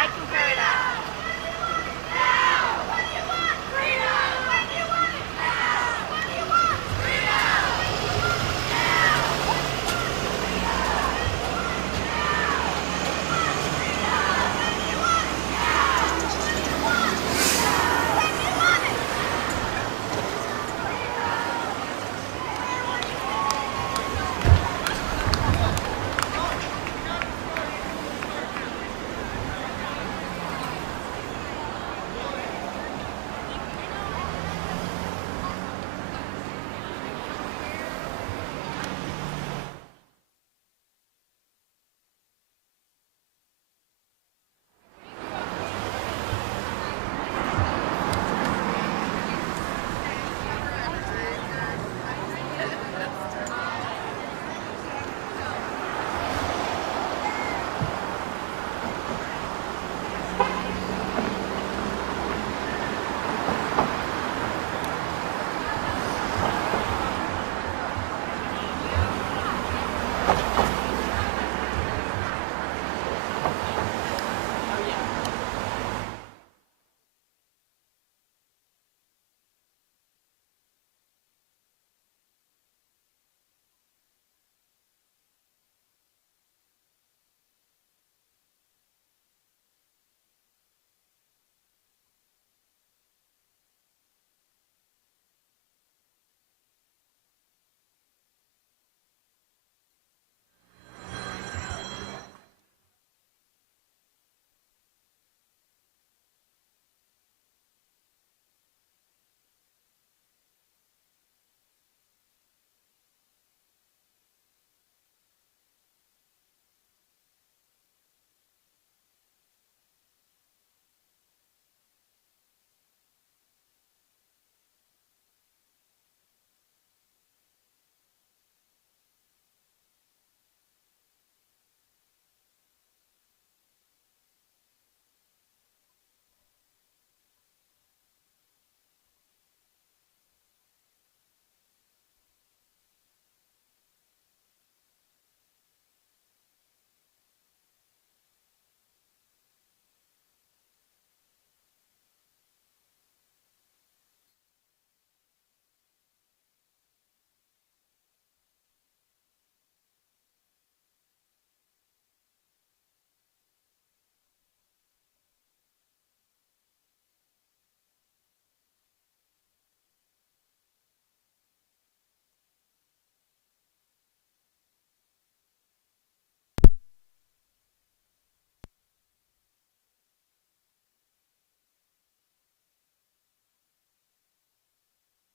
I can carry that.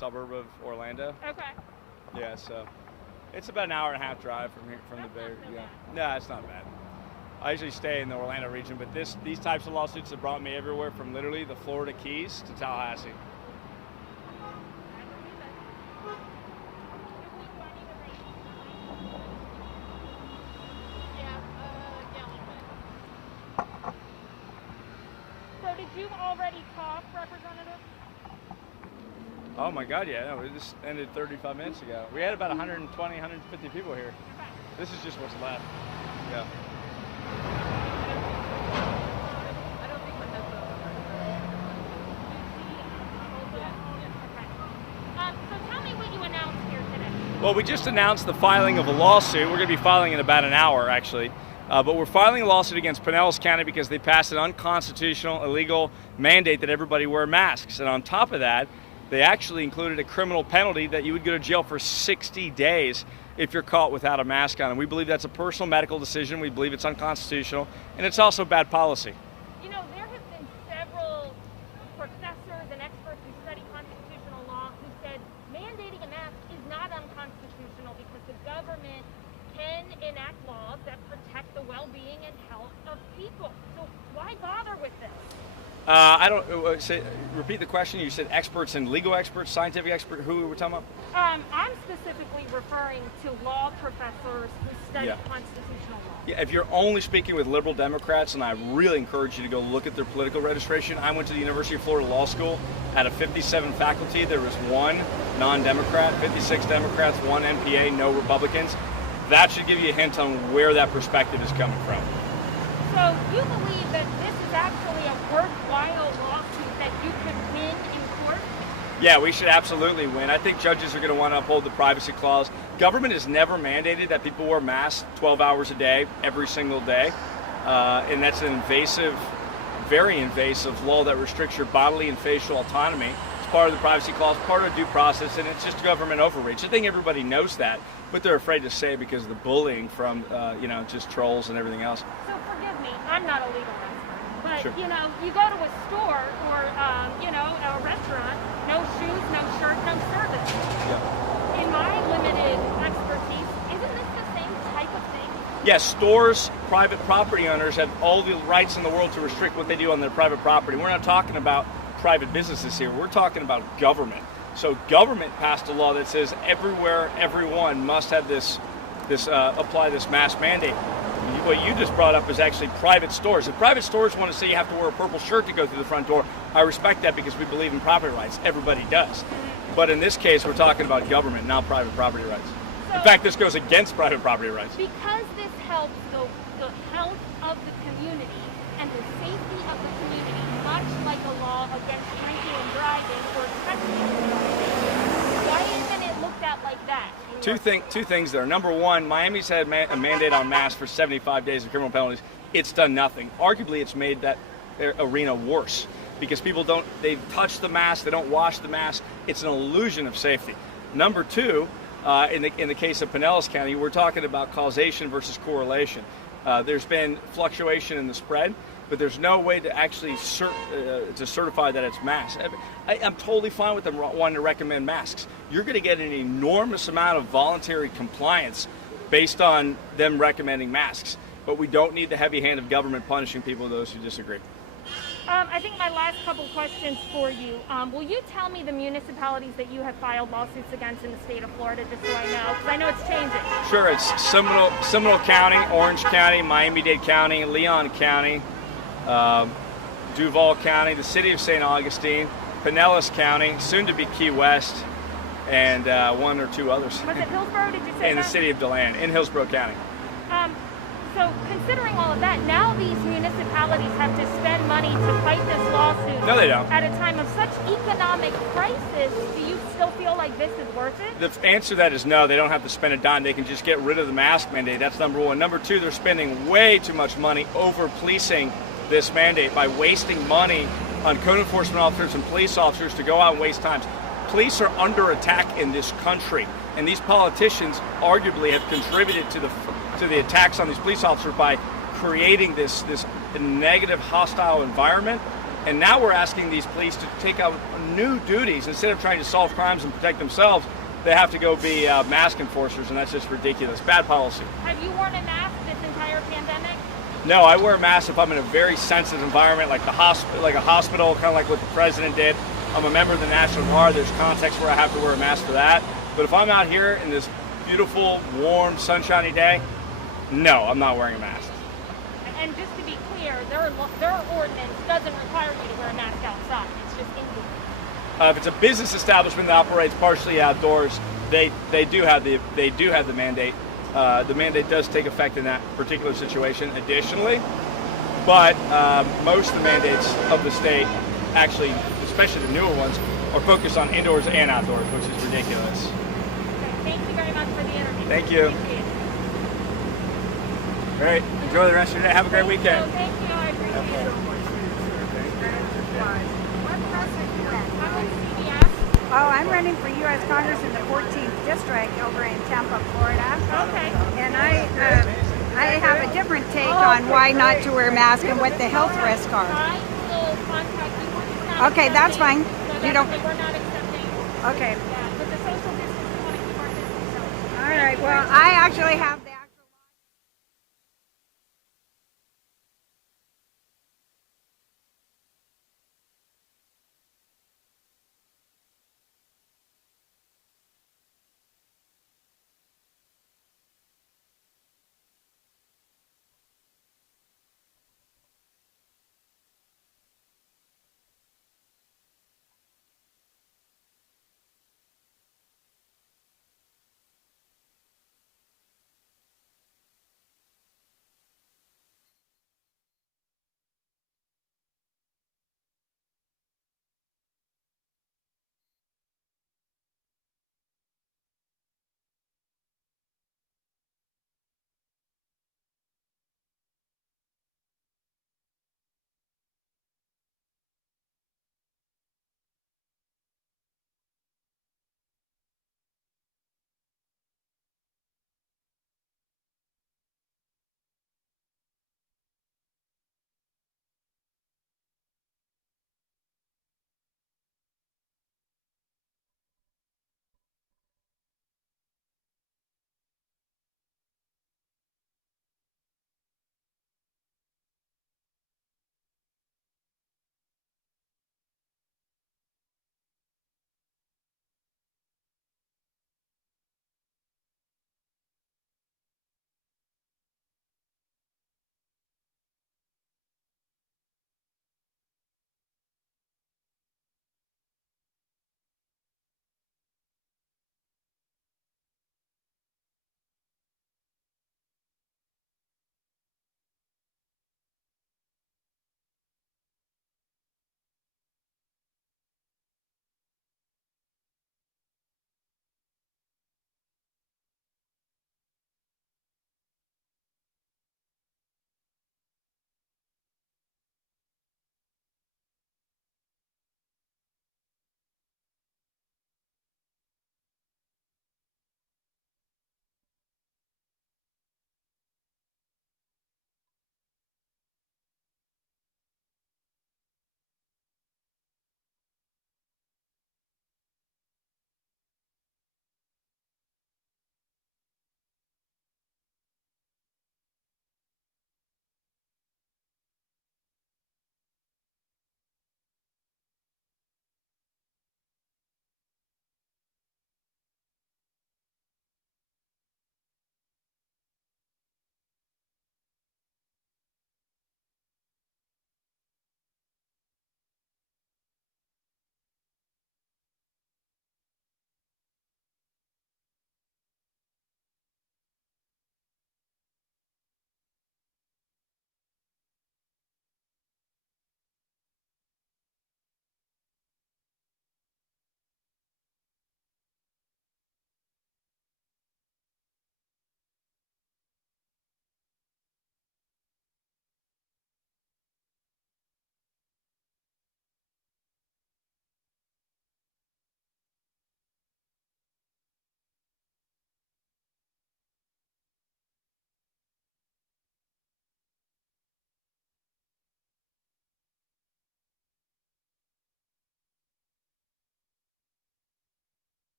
suburb of Orlando. Okay. Yeah, so it's about an hour and a half drive from here, from the Bay. Yeah, no, it's not bad. I usually stay in the Orlando region, but these types of lawsuits have brought me everywhere from literally the Florida Keys to Tallahassee. So did you already talk, Representative? Oh my God, yeah, no, it just ended 35 minutes ago. We had about 120, 150 people here. This is just what's left. Yeah. So tell me what you announced here today. Well, we just announced the filing of a lawsuit. We're going to be filing in about an hour, actually. But we're filing a lawsuit against Pinellas County because they passed an unconstitutional, illegal mandate that everybody wear masks. And on top of that, they actually included a criminal penalty that you would go to jail for 60 days if you're caught without a mask on. And we believe that's a personal medical decision. We believe it's unconstitutional, and it's also bad policy. You know, there have been several professors and experts who study constitutional law who said mandating a mask is not unconstitutional because the government can enact laws that protect the well-being and health of people. So why bother with this? I don't repeat the question. You said experts and legal experts, scientific experts. Who were we talking about? I'm specifically referring to law professors who study constitutional law. Yeah, if you're only speaking with liberal Democrats, and I really encourage you to go look at their political registration. I went to the University of Florida Law School. Out of 57 faculty, there was one non-Democrat, 56 Democrats, one NPA, no Republicans. That should give you a hint on where that perspective is coming from. So you believe that this is actually a worthwhile lawsuit that you could win in court? Yeah, we should absolutely win. I think judges are going to want to uphold the privacy clause. Government has never mandated that people wear masks 12 hours a day, every single day. And that's an invasive, very invasive law that restricts your bodily and facial autonomy. It's part of the privacy clause, part of due process, and it's just government overreach. I think everybody knows that, but they're afraid to say it because of the bullying from, just trolls and everything else. So forgive me, I'm not a legal expert, but Sure. You go to a store or a restaurant, no shoes, no shirt, no service. Yeah. In my limited expertise, isn't this the same type of thing? Yes, stores, private property owners have all the rights in the world to restrict what they do on their private property. We're not talking about private businesses here. We're talking about government. So government passed a law that says everywhere, everyone must have apply this mask mandate. What you just brought up is actually private stores. If private stores want to say you have to wear a purple shirt to go through the front door, I respect that because we believe in property rights. Everybody does. But in this case, we're talking about government, not private property rights. So, in fact, this goes against private property rights. Because this helps the health of the community and the safety of the community, much like a law against drinking and driving or texting and driving, why isn't it looked at like that? Two things there. Number one, Miami's had a mandate on masks for 75 days of criminal penalties. It's done nothing. Arguably, it's made that arena worse because people they touch the mask, they don't wash the mask. It's an illusion of safety. Number two, in the case of Pinellas County, we're talking about causation versus correlation. There's been fluctuation in the spread, but there's no way to actually to certify that it's masks. I'm totally fine with them wanting to recommend masks. You're going to get an enormous amount of voluntary compliance based on them recommending masks, but we don't need the heavy hand of government punishing people, those who disagree. I think my last couple questions for you. Will you tell me the municipalities that you have filed lawsuits against in the state of Florida, just so I know? Because I know it's changing. Sure, it's Seminole County, Orange County, Miami-Dade County, Leon County, Duval County, the city of St. Augustine, Pinellas County, soon to be Key West, and one or two others. Was it Hillsborough, did you say in the city of DeLand, in Hillsborough County. So considering all of that, now these municipalities have to spend money to fight this lawsuit. No, they don't. At a time of such economic crisis, do you still feel like this is worth it? The answer to that is no. They don't have to spend a dime. They can just get rid of the mask mandate. That's number one. Number two, they're spending way too much money over policing this mandate by wasting money on code enforcement officers and police officers to go out and waste time. Police are under attack in this country, and these politicians arguably have contributed to the attacks on these police officers by creating this negative, hostile environment And now we're asking these police to take out new duties. Instead of trying to solve crimes and protect themselves, they have to go be mask enforcers, and that's just ridiculous. Bad policy. Have you worn a mask this entire pandemic? No, I wear a mask if I'm in a very sensitive environment, like the hospital, like a hospital, kind of like what the president did. I'm a member of the National Guard. There's contexts where I have to wear a mask for that. But if I'm out here in this beautiful, warm, sunshiny day, no, I'm not wearing a mask. And just to be clear, their ordinance doesn't require you to wear a mask outside. It's just indoors. If it's a business establishment that operates partially outdoors, they do have the mandate. The mandate does take effect in that particular situation. Additionally, but most of the mandates of the state, actually, especially the newer ones, are focused on indoors and outdoors, which is ridiculous. Okay, thank you very much for the interview. Thank you. Appreciate it. All right, enjoy the rest of your day. Have a great weekend. Thank you. I appreciate it. I'm with CBS. Oh, I'm running for U.S. Congress in the 14th District over in Tampa, Florida. Okay. And I have a different take on why not to wear a mask and what the health risks are. I will contact you. We're just not Okay, that's accepting- fine. So You don't- we're not accepting. Okay. Yeah, with the social distance, we want to keep our distance. All right. Well, I actually have.